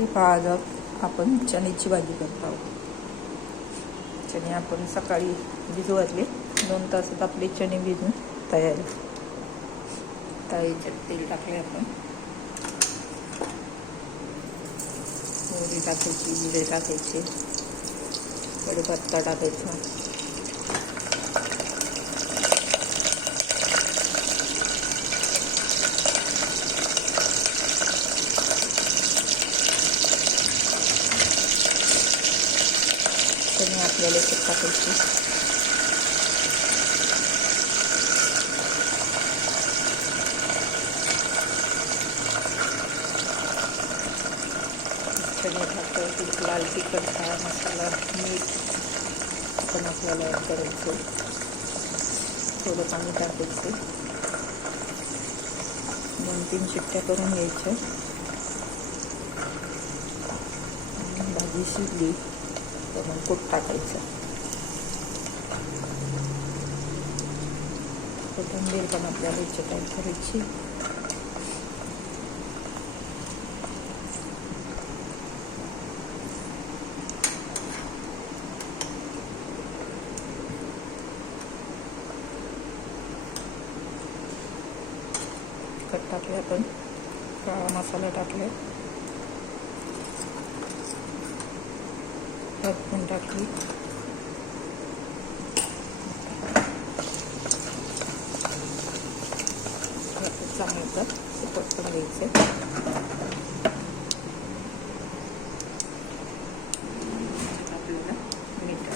हे पहा, आज आपण चण्याची भाजी करत आहोत. चणे आपण सकाळी भिजवले, 2 तासात आपले चणे भिजून तयार. तळीच्यात तेल टाकले आपण, मोहरी टाकायची, जिरे टाकायचे, कढीपत्ता टाकायचा, चणे आपल्याला याच्यात टाकायची. चणे टाकायची, लाल तिखट, काळा मसाला, मीठ पण आपल्याला ॲड करायचं. थोडं पाणी टाकायचं, 2-3 शिट्ट्या करून घ्यायच्या. भाजी शिजली तर मग कूट टाकायचं. कोथिंबीर पण आपल्याला याच्यात ॲड करायची. तिखट टाकले आपण, काळा मसाला टाकले, हळद पण टाकली. चांगलं सुकट पण घ्यायचं. आपल्याला मीठ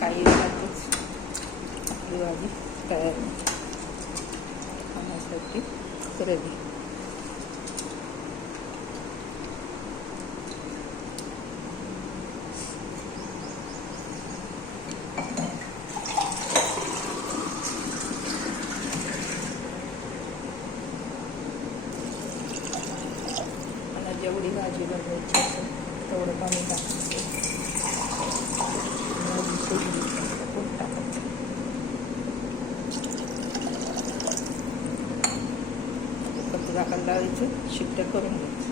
काही वेळातच आपली भाजी तयार खाण्यासाठी रेडी. मला जेवढी भाजी बनवायची असेल तेवढं पाणी टाकायचं. झाकण लावायचं, शिट्ट्या करून घ्यायचं.